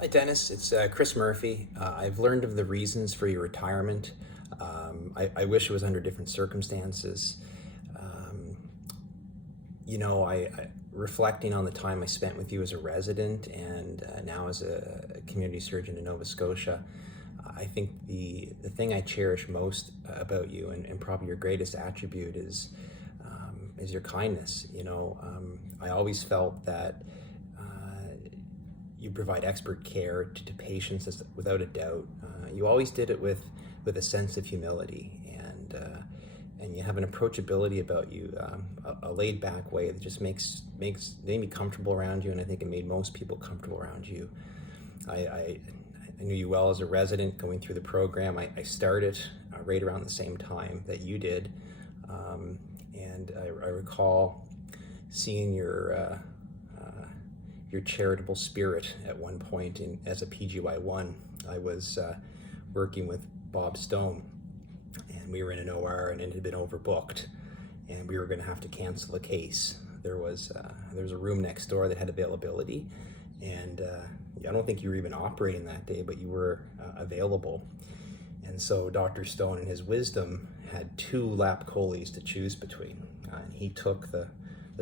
Hi, Dennis. It's Chris Murphy. I've learned of the reasons for your retirement. I wish it was under different circumstances. Um, reflecting on the time I spent with you as a resident and now as a community surgeon in Nova Scotia, I think the thing I cherish most about you and probably your greatest attribute is your kindness. I always felt that you provide expert care to patients without a doubt. You always did it with a sense of humility, and you have an approachability about you, a laid back way that just made me comfortable around you, and I think it made most people comfortable around you. I knew you well as a resident going through the program. I started right around the same time that you did, and I recall seeing your charitable spirit at one point as a PGY1. I was working with Bob Stone, and we were in an OR and it had been overbooked, and we were going to have to cancel a case. There was a room next door that had availability, and I don't think you were even operating that day, but you were available. And so Dr. Stone, in his wisdom, had two lap choles to choose between, and he took the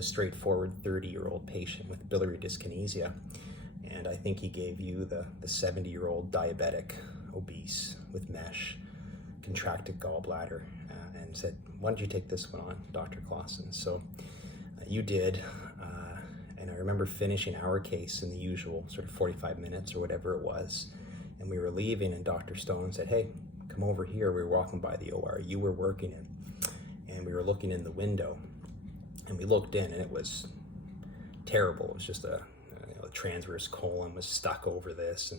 straightforward 30-year-old patient with biliary dyskinesia, and I think he gave you the 70-year-old diabetic, obese, with mesh, contracted gallbladder, and said, why don't you take this one on, Dr. Klassen? So you did, and I remember finishing our case in the usual sort of 45 minutes or whatever it was, and we were leaving, and Dr. Stone said, hey, come over here. We were walking by the OR you were working in, and we were looking in the window, and we looked in, and it was terrible. It was just a transverse colon was stuck over this,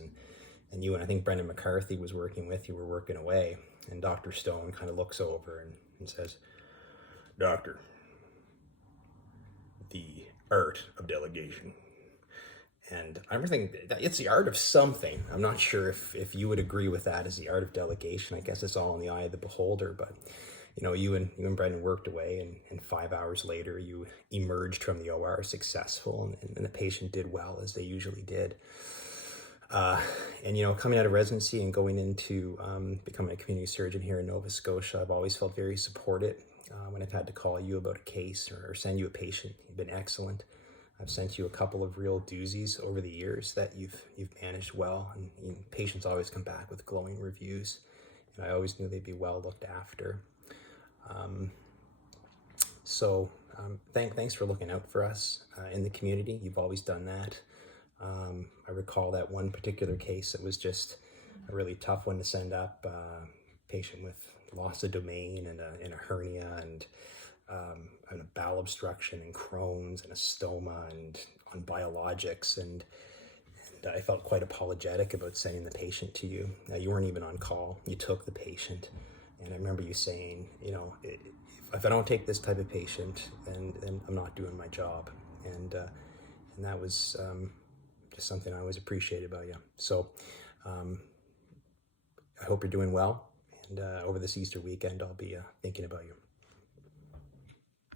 and you and I think Brendan McCarthy was working with you, were working away, and Dr. Stone kind of looks over and says, Doctor, the art of delegation. And I remember thinking, it's the art of something. I'm not sure if you would agree with that as the art of delegation. I guess it's all in the eye of the beholder, but you and Brendan worked away, and 5 hours later, you emerged from the OR successful, and the patient did well, as they usually did. Coming out of residency and going into becoming a community surgeon here in Nova Scotia, I've always felt very supported when I've had to call you about a case or send you a patient. You've been excellent. I've sent you a couple of real doozies over the years that you've managed well, and patients always come back with glowing reviews, and I always knew they'd be well looked after. Thanks for looking out for us in the community. You've always done that. I recall that one particular case that was just a really tough one to send up. Patient with loss of domain and a hernia and a bowel obstruction and Crohn's and a stoma and on biologics, and I felt quite apologetic about sending the patient to you. You weren't even on call. You took the patient. And I remember you saying, if I don't take this type of patient, then I'm not doing my job. And that was just something I always appreciated about you. So I hope you're doing well. And over this Easter weekend, I'll be thinking about you.